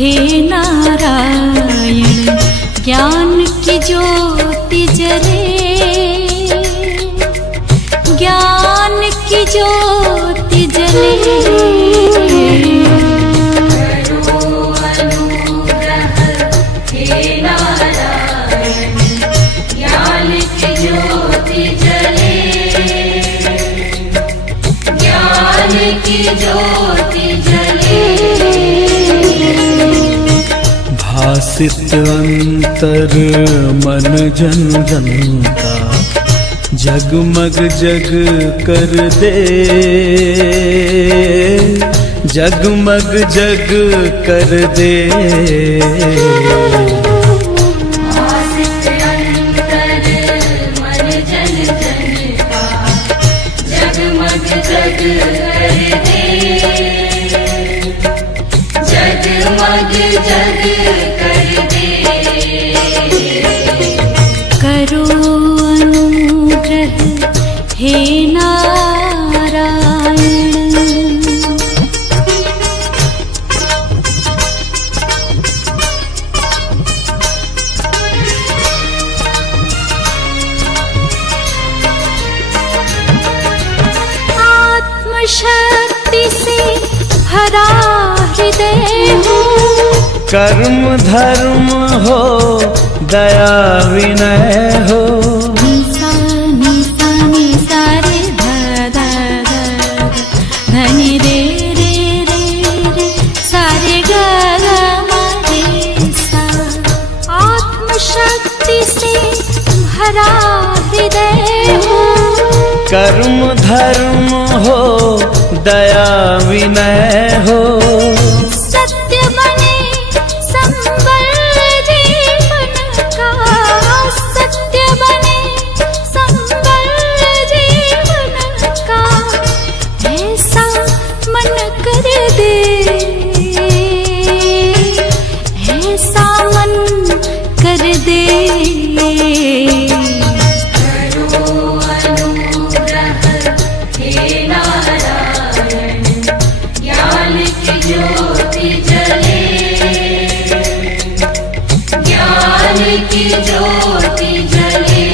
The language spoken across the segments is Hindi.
हे नारायण ज्ञान की ज्योति जले, ज्ञान की ज्योति जले। करो अनुग्रह हे नारायण ज्ञान की ज्योति जले, ज्ञान की ज्योति जले। भासित अंतर मन जन जन का, जगमग जग कर दे, जगमग जग कर दे। भासित अंतर मन जन जन का, जगमग जग कर दे, जगमग जग कर दे। करो अनुग्रह हे नारायण। आत्मशक्ति से भरा हृदय हो, कर्म धर्म हो दया विनय हो। निसा निसा निसा रे ध ध ध धनि रे रे रे रे सारे ग ग म रे सा। आत्मशक्ति से भरा हृदय हो, कर्म धर्म हो दया विनय हो। सत्य बने संबल जीवन का, सत्य बने संबल जीवन का। ऐसा मन कर दे, ऐसा मन कर दे। करो अनुग्रह हे नारायण ज्ञान की ज्योति जले, ज्ञान की ज्योति जले।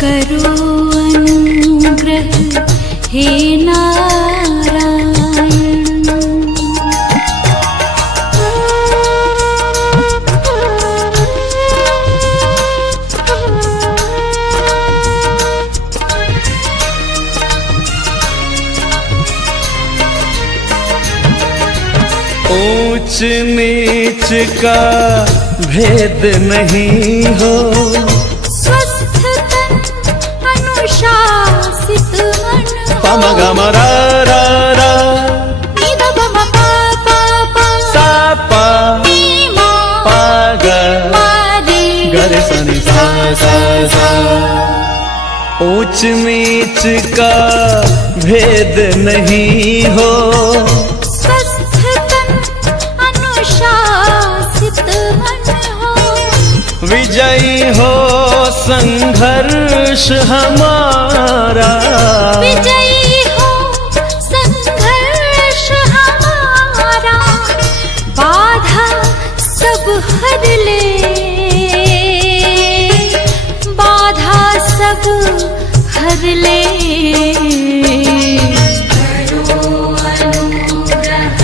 करो अनुग्रह हे नारायण। ऊंच नीच का भेद नहीं हो, स्वस्थ तन अनुशासित मन हो। पम गम रा रा रा नि द प म प प प सा पा नि म पा ग म रे ग रे सा नि सा सा सा। ऊंच नीच का भेद नहीं हो, स्वस्थ तन अनुशासित मन हो। विजयी हो संघर्ष हमारा, विजयी हो संघर्ष हमारा। बाधा सब हर ले, बाधा सब हर ले। करो अनुग्रह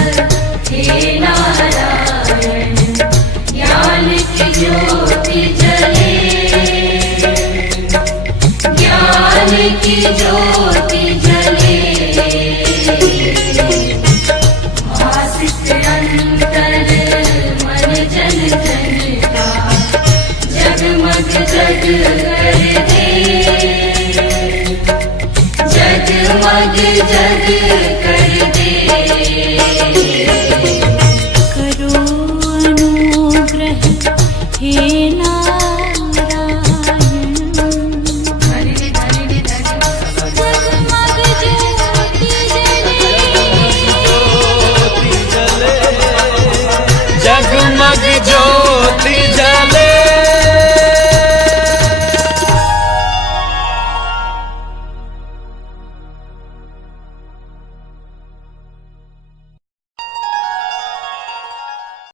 हे नारायण ज्ञान की ज्योति जले, ज्ञान की ज्योति जले। भासित अंतर मन जन जन का, जगमग जग कर दे, जगमग जग